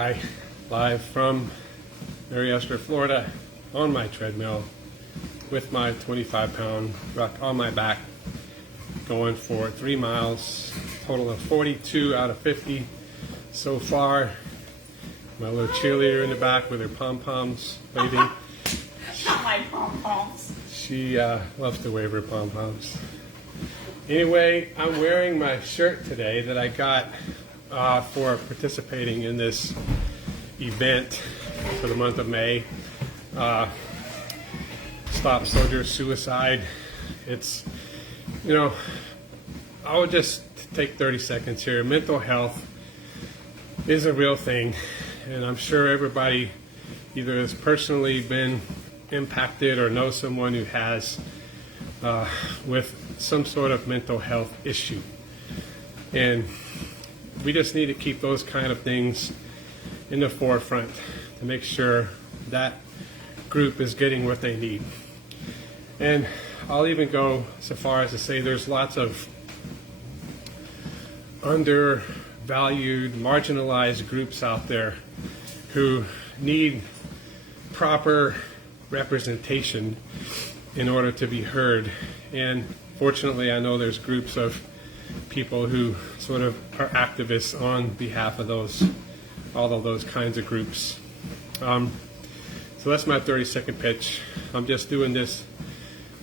Hi, live from Mary Esther, Florida, on my treadmill with my 25-pound ruck on my back, going for 3 miles, total of 42 out of 50 so far. My little cheerleader in the back with her pom-poms waving. Not my pom-poms. She loves to wave her pom-poms. Anyway, I'm wearing my shirt today that I got for participating in this event for the month of May. Stop Soldier Suicide. It's, I would just take 30 seconds here. Mental health is a real thing, and I'm sure everybody either has personally been impacted or knows someone who has with some sort of mental health issue. And we just need to keep those kind of things in the forefront to make sure that group is getting what they need. And I'll even go so far as to say there's lots of undervalued, marginalized groups out there who need proper representation in order to be heard. And fortunately, I know there's groups of people who sort of are activists on behalf of all of those kinds of groups. So that's my 30-second pitch. I'm just doing this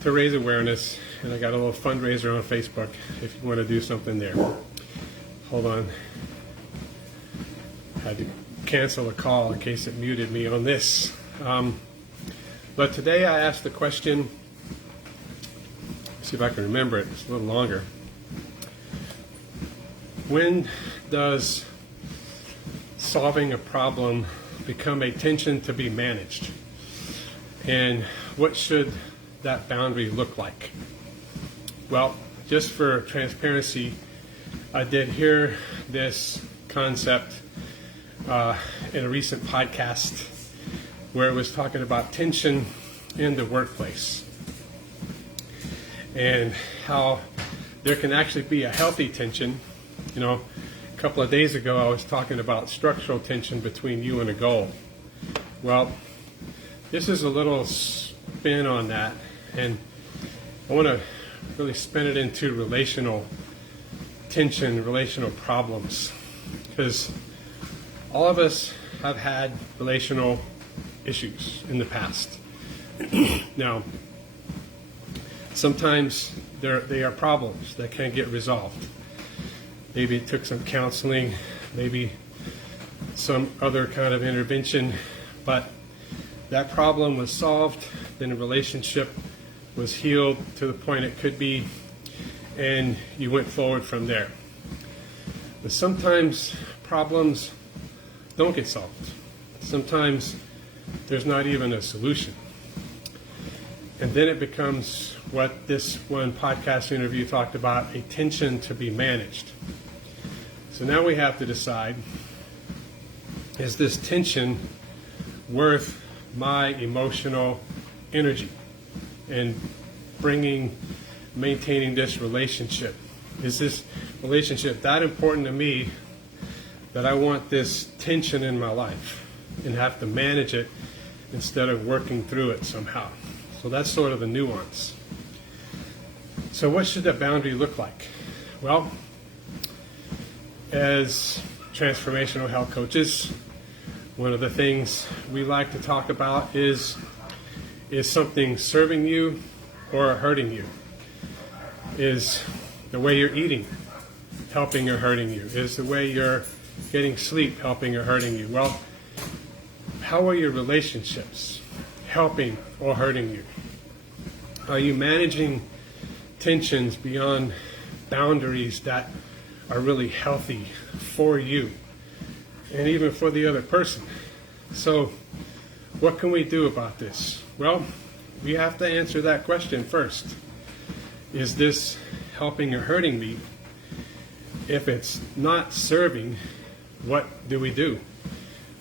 to raise awareness, and I got a little fundraiser on Facebook if you want to do something there. Hold on. Had to cancel a call in case it muted me on this. But today I asked the question, see if I can remember it, it's a little longer. When does solving a problem become a tension to be managed? And what should that boundary look like? Well, just for transparency, I did hear this concept in a recent podcast where it was talking about tension in the workplace and how there can actually be a healthy tension. A couple of days ago I was talking about structural tension between you and a goal. Well, this is a little spin on that, and I want to really spin it into relational tension, relational problems, because all of us have had relational issues in the past. Now, sometimes they are problems that can't get resolved. Maybe it took some counseling, maybe some other kind of intervention, but that problem was solved, then the relationship was healed to the point it could be, and you went forward from there. But sometimes problems don't get solved. Sometimes there's not even a solution. And then it becomes what this one podcast interview talked about, a tension to be managed. So now we have to decide, is this tension worth my emotional energy and maintaining this relationship? Is this relationship that important to me that I want this tension in my life and have to manage it instead of working through it somehow? So that's sort of the nuance. So what should that boundary look like? Well, as transformational health coaches, one of the things we like to talk about is something serving you or hurting you? Is the way you're eating helping or hurting you? Is the way you're getting sleep helping or hurting you? Well, how are your relationships helping or hurting you? Are you managing tensions beyond boundaries that are really healthy for you and even for the other person? So what can we do about this? Well, we have to answer that question first. Is this helping or hurting me? If it's not serving, what do we do?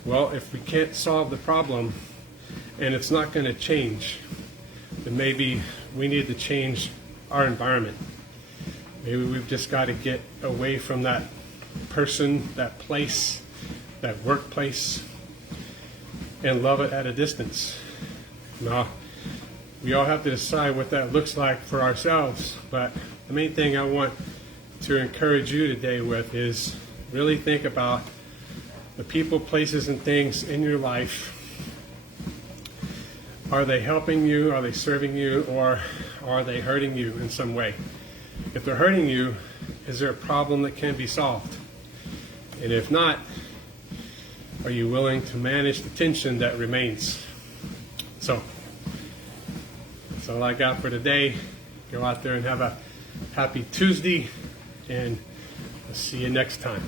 Well, if we can't solve the problem and it's not going to change, then maybe we need to change our environment. Maybe we've just got to get away from that person, that place, that workplace, and love it at a distance. Now, we all have to decide what that looks like for ourselves, but the main thing I want to encourage you today with is really think about the people, places, and things in your life. Are they helping you? Are they serving you? Or are they hurting you in some way? If they're hurting you, is there a problem that can be solved? And if not, are you willing to manage the tension that remains? So, that's all I got for today. Go out there and have a happy Tuesday, and I'll see you next time.